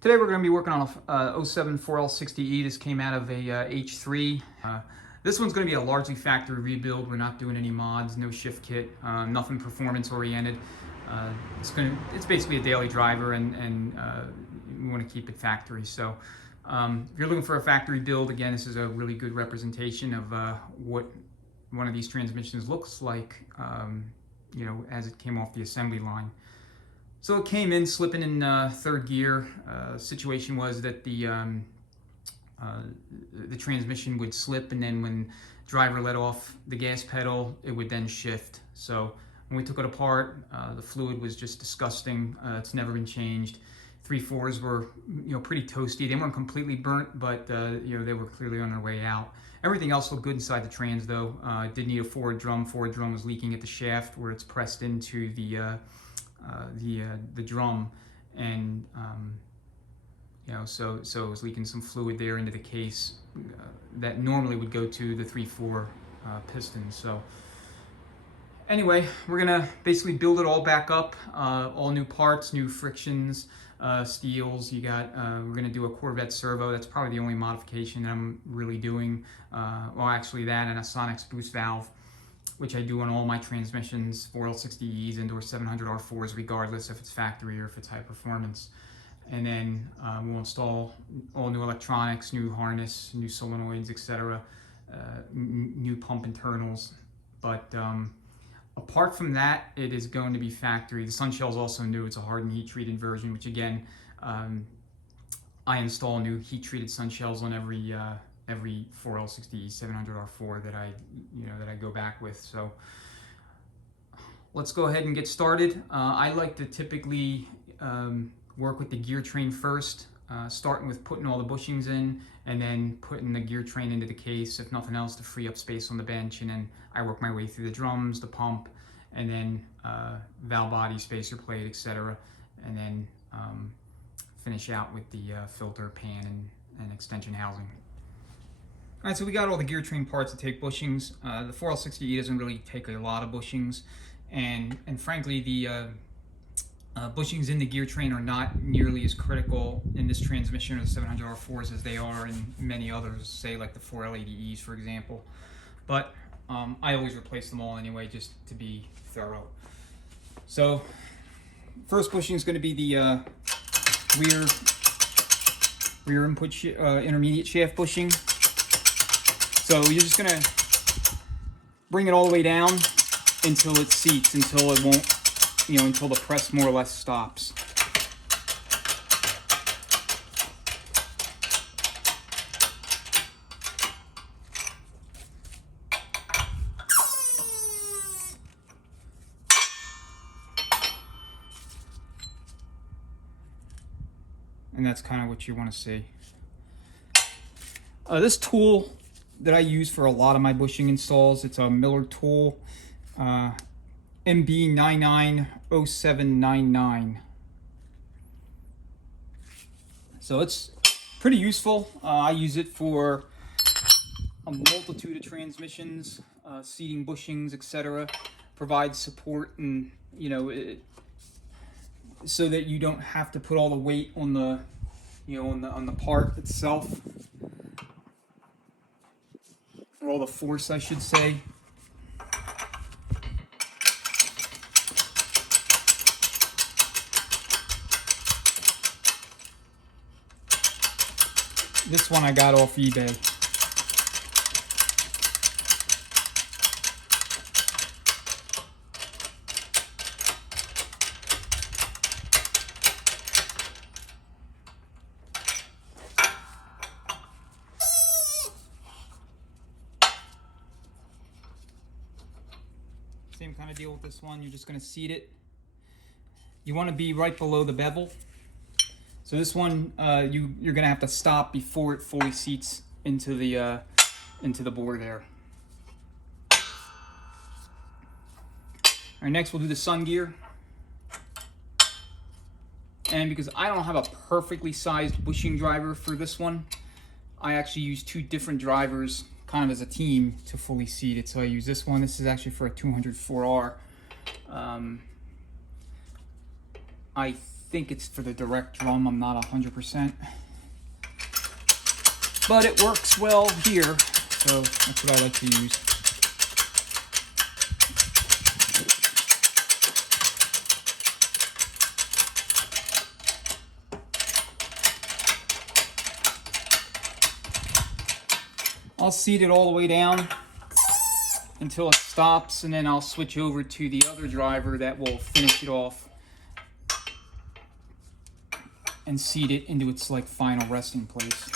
Today we're going to be working on a 07 4L60E. This came out of a H3. This one's going to be a largely factory rebuild. We're not doing any mods, no shift kit, nothing performance oriented. It's basically a daily driver, and we want to keep it factory. So if you're looking for a factory build, again, this is a really good representation of what one of these transmissions looks like, you know, as it came off the assembly line. So it came in slipping in third gear. Situation was that the transmission would slip, and then when driver let off the gas pedal, it would then shift. So when we took it apart, the fluid was just disgusting. It's never been changed. 3/4s were, you know, pretty toasty. They weren't completely burnt, but you know, they were clearly on their way out. Everything else looked good inside the trans, though. It did need a forward drum. Forward drum was leaking at the shaft where it's pressed into the drum, and you know, so it was leaking some fluid there into the case that normally would go to the 3/4 piston. So anyway, we're gonna basically build it all back up, all new parts, new frictions, steels. You got we're gonna do a Corvette servo. That's probably the only modification that I'm really doing. Well, actually that and a Sonex boost valve, which I do on all my transmissions, 4L60Es and/or 700 R4s, regardless if it's factory or if it's high performance. And then we'll install all new electronics, new harness, new solenoids, etc., new pump internals. But apart from that, it is going to be factory. The sun shell is also new. It's a hardened heat-treated version, which again, I install new heat-treated sun shells on every 4L60E 700 R4 that I go back with. So let's go ahead and get started. I like to typically work with the gear train first, starting with putting all the bushings in and then putting the gear train into the case, if nothing else, to free up space on the bench. And then I work my way through the drums, the pump, and then valve body, spacer plate, etc. And then finish out with the filter, pan, and extension housing. All right, so we got all the gear train parts to take bushings. The 4L60E doesn't really take a lot of bushings, and frankly, the bushings in the gear train are not nearly as critical in this transmission or the 700 R4s as they are in many others, say like the 4L80Es, for example. But I always replace them all anyway, just to be thorough. So first bushing is going to be the rear input intermediate shaft bushing. So you're just gonna bring it all the way down until it seats, until it won't, you know, until the press more or less stops. And that's kind of what you want to see. This tool that I use for a lot of my bushing installs, it's a Miller tool, MB990799. So it's pretty useful. I use it for a multitude of transmissions, seating bushings, etc. Provides support, and you know, so that you don't have to put all the weight on the, you know, on the part itself. All the force, I should say. This one I got off eBay. Same kind of deal with this one. You're just going to seat it. You want to be right below the bevel. So this one, you're going to have to stop before it fully seats into the board there. All right, next we'll do the sun gear. And because I don't have a perfectly sized bushing driver for this one, I actually use two different drivers kind of as a team to fully seat it. So I use this one. This is actually for a 204R. I think it's for the direct drum. I'm not 100%. But it works well here, so that's what I like to use. I'll seat it all the way down until it stops, and then I'll switch over to the other driver that will finish it off and seat it into its like final resting place.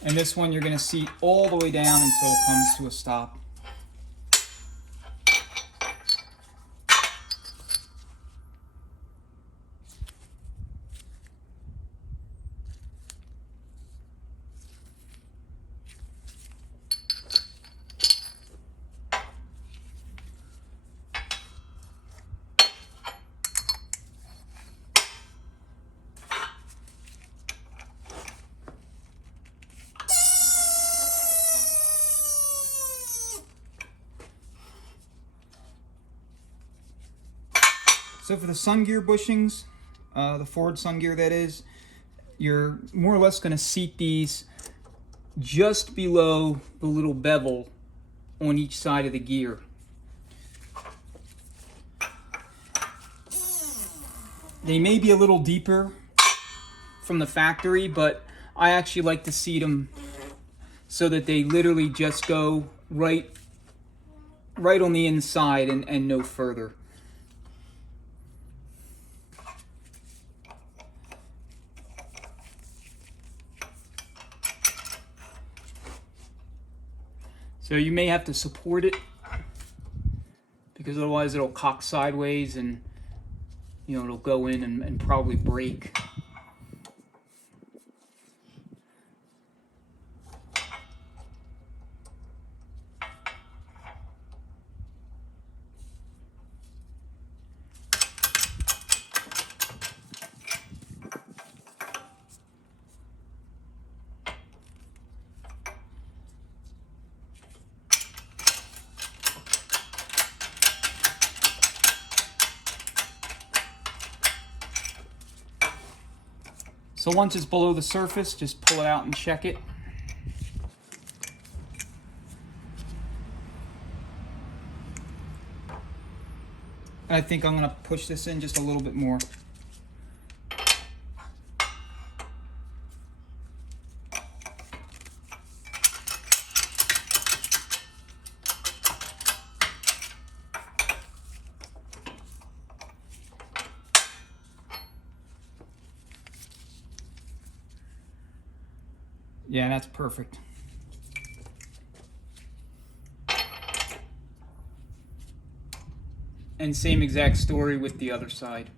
And this one you're going to seat all the way down until it comes to a stop. So for the sun gear bushings, the forward sun gear that is, you're more or less going to seat these just below the little bevel on each side of the gear. They may be a little deeper from the factory, but I actually like to seat them so that they literally just go right on the inside and no further. So you may have to support it because otherwise it'll cock sideways and it'll go in and probably break. So once it's below the surface, just pull it out and check it. And I think I'm going to push this in just a little bit more. Yeah, that's perfect. And same exact story with the other side.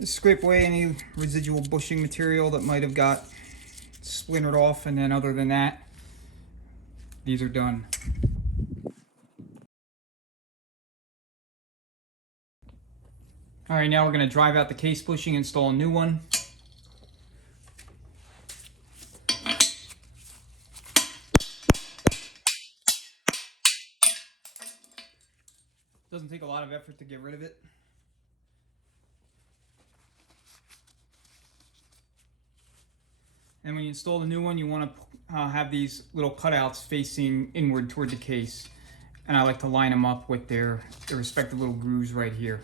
Just scrape away any residual bushing material that might have got splintered off, and then other than that, these are done. Alright, now we're going to drive out the case bushing, install a new one. of effort to get rid of it. And when you install the new one, you want to have these little cutouts facing inward toward the case. And I like to line them up with their respective little grooves right here.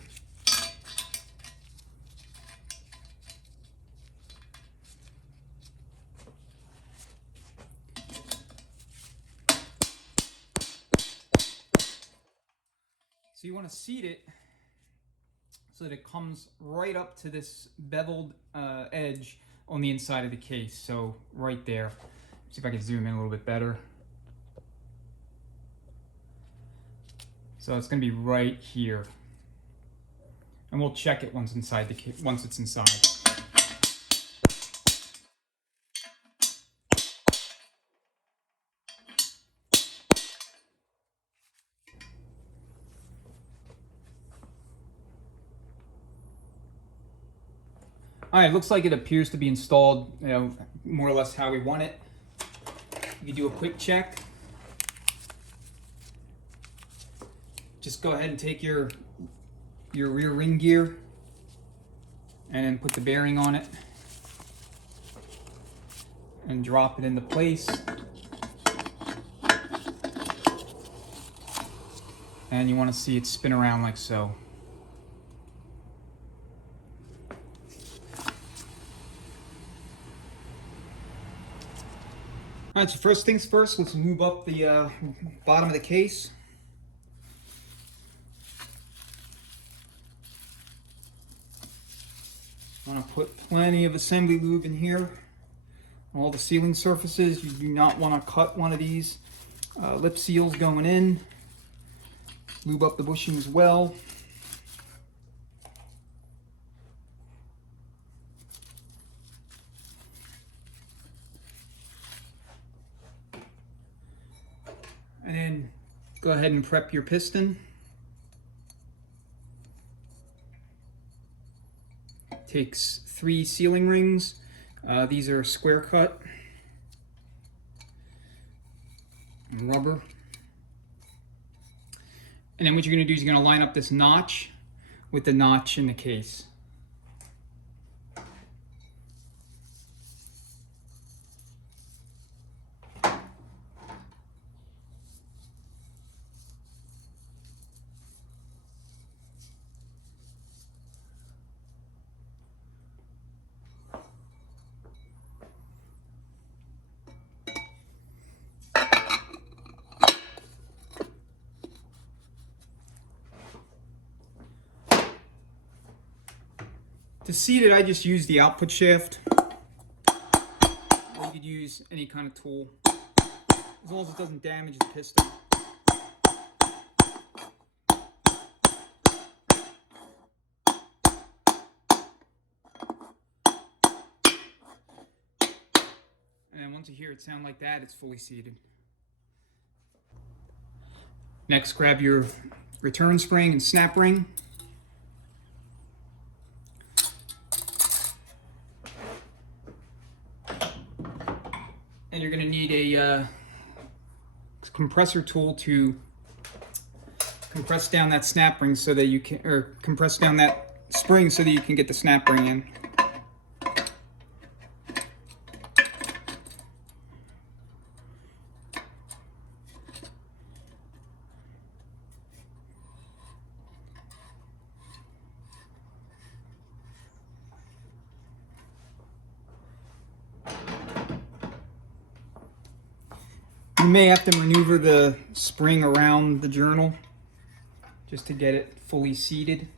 So you want to seat it so that it comes right up to this beveled edge on the inside of the case. So right there. See if I can zoom in a little bit better. So it's going to be right here. And we'll check it once inside the case, once it's inside. All right, looks like it appears to be installed, more or less how we want it. You do a quick check. Just go ahead and take your rear ring gear and then put the bearing on it and drop it into place. And you want to see it spin around like so. All right, so first things first, let's move up the bottom of the case. I want to put plenty of assembly lube in here. All the sealing surfaces, you do not want to cut one of these lip seals going in. Lube up the bushings well. And then go ahead and prep your piston. Takes 3 sealing rings. These are square cut and rubber. And then what you're going to do is you're going to line up this notch with the notch in the case. To seat it, I just use the output shaft. Or you could use any kind of tool, as long as it doesn't damage the piston. And once you hear it sound like that, it's fully seated. Next, grab your return spring and snap ring. And you're going to need a compressor tool to compress down that snap ring so that you can, or compress down that spring so that you can get the snap ring in. You may have to maneuver the spring around the journal just to get it fully seated.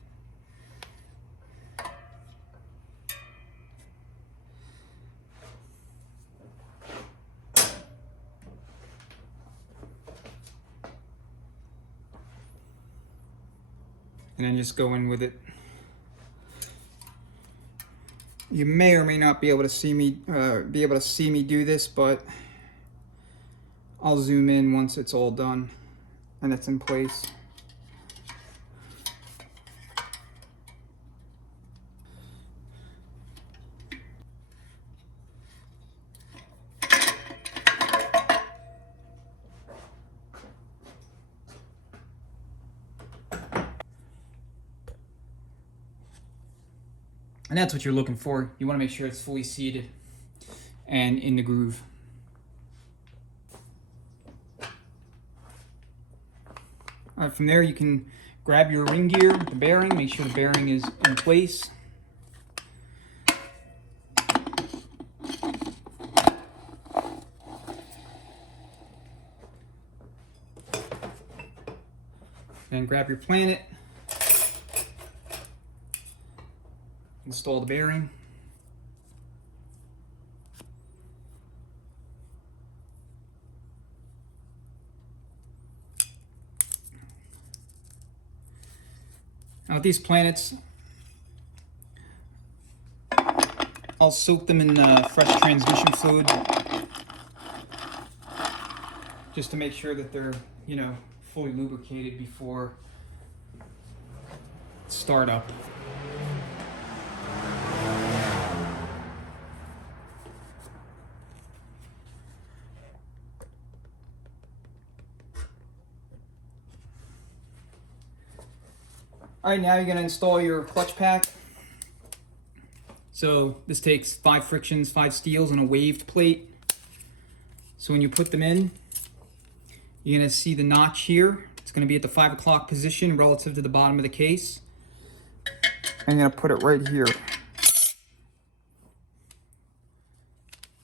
And then just go in with it. You may or may not be able to see me do this, but I'll zoom in once it's all done and it's in place. And that's what you're looking for. You want to make sure it's fully seated and in the groove. All right, from there you can grab your ring gear, the bearing, make sure the bearing is in place. Then grab your planet, install the bearing. Now with these planets, I'll soak them in fresh transmission fluid just to make sure that they're, fully lubricated before startup. All right, now you're going to install your clutch pack. So this takes 5 frictions, 5 steels, and a waved plate. So when you put them in, you're going to see the notch here. It's going to be at the 5 o'clock position relative to the bottom of the case. I'm going to put it right here.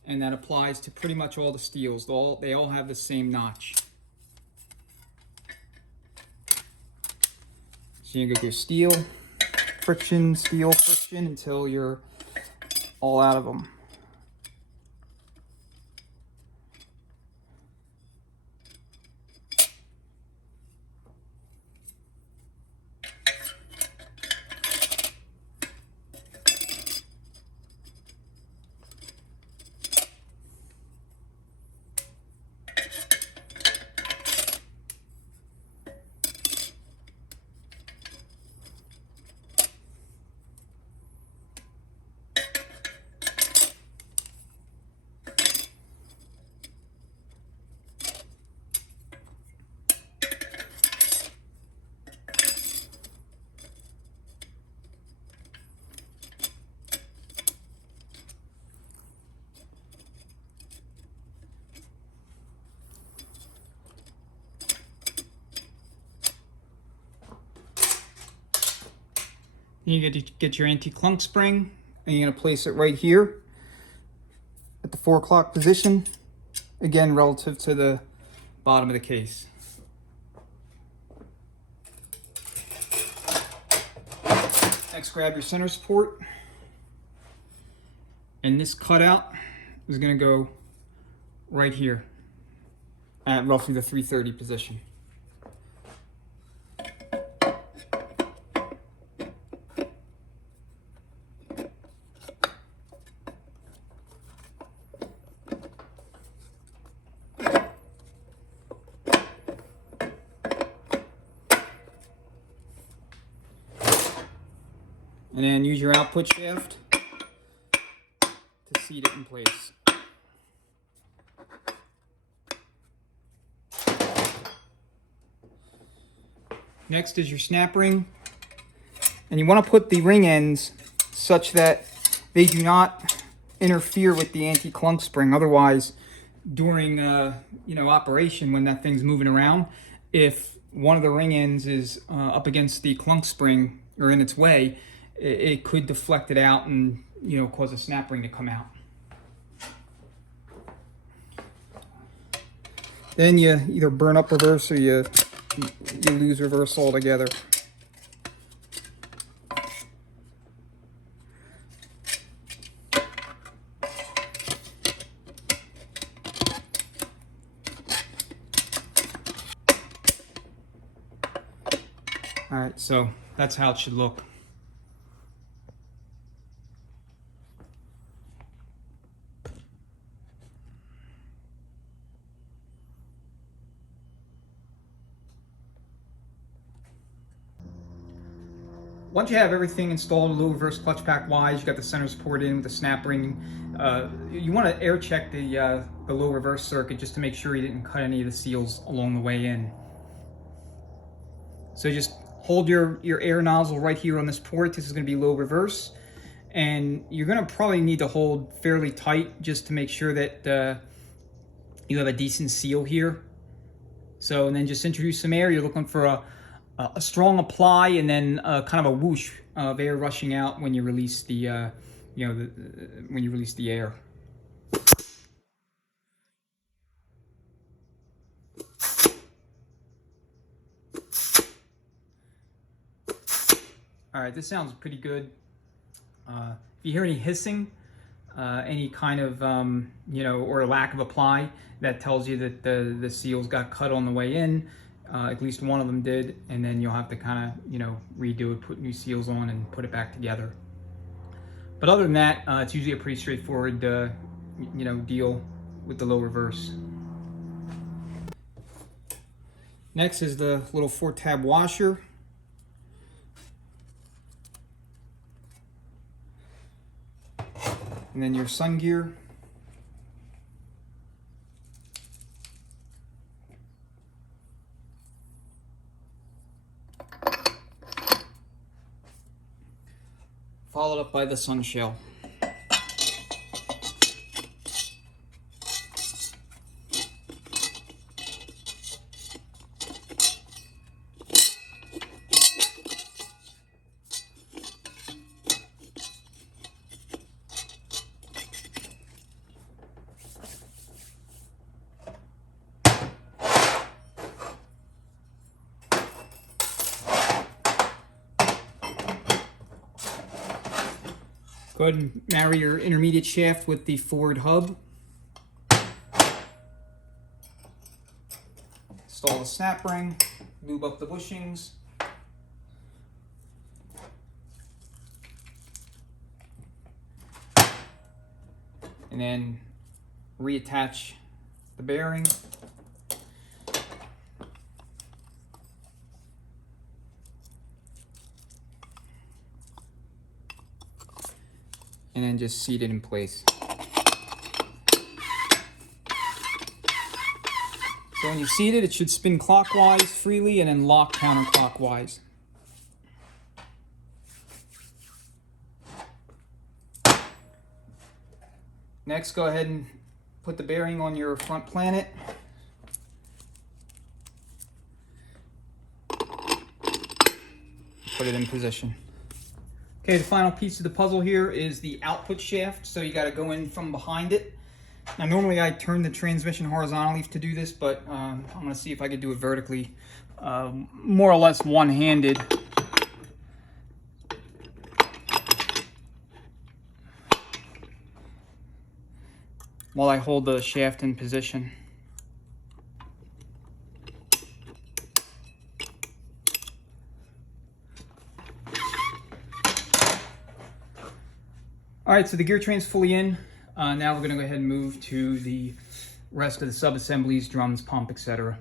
And that applies to pretty much all the steels. They all have the same notch. So you go through steel, friction, until you're all out of them. You get your anti-clunk spring, and you're going to place it right here at the 4 o'clock position, again relative to the bottom of the case. Next, grab your center support, and this cutout is going to go right here at roughly the 330 position. And then use your output shaft to seat it in place. Next is your snap ring. And you want to put the ring ends such that they do not interfere with the anti-clunk spring. Otherwise, during operation, when that thing's moving around, if one of the ring ends is up against the clunk spring or in its way, it could deflect it out and cause a snap ring to come out. Then you either burn up reverse or you lose reverse altogether. All right, so that's how it should look. Once you have everything installed, low reverse clutch pack wise, you got the center support in with the snap ring. You want to air check the low reverse circuit just to make sure you didn't cut any of the seals along the way in. So just hold your air nozzle right here on this port. This is going to be low reverse, and you're going to probably need to hold fairly tight just to make sure that you have a decent seal here. So, and then just introduce some air. You're looking for a strong apply, and then kind of a whoosh of air rushing out when you release the when you release the air. All right, this sounds pretty good. If you hear any hissing, any kind of, or a lack of apply, that tells you that the seals got cut on the way in. At least one of them did, and then you'll have to kind of, redo it, put new seals on, and put it back together. But other than that, it's usually a pretty straightforward, deal with the low reverse. Next is the little 4-tab washer. And then your sun gear. Followed up by the sun shell. Go ahead and marry your intermediate shaft with the forward hub. Install the snap ring, lube up the bushings. And then reattach the bearing. And then just seat it in place. So when you seat it, it should spin clockwise freely and then lock counterclockwise. Next, go ahead and put the bearing on your front planet. Put it in position. Okay, the final piece of the puzzle here is the output shaft, so you got to go in from behind it. Now normally I turn the transmission horizontally to do this, but I'm going to see if I could do it vertically, more or less one-handed. While I hold the shaft in position. All right, so the gear train's fully in. Now we're going to go ahead and move to the rest of the sub-assemblies, drums, pump, etc.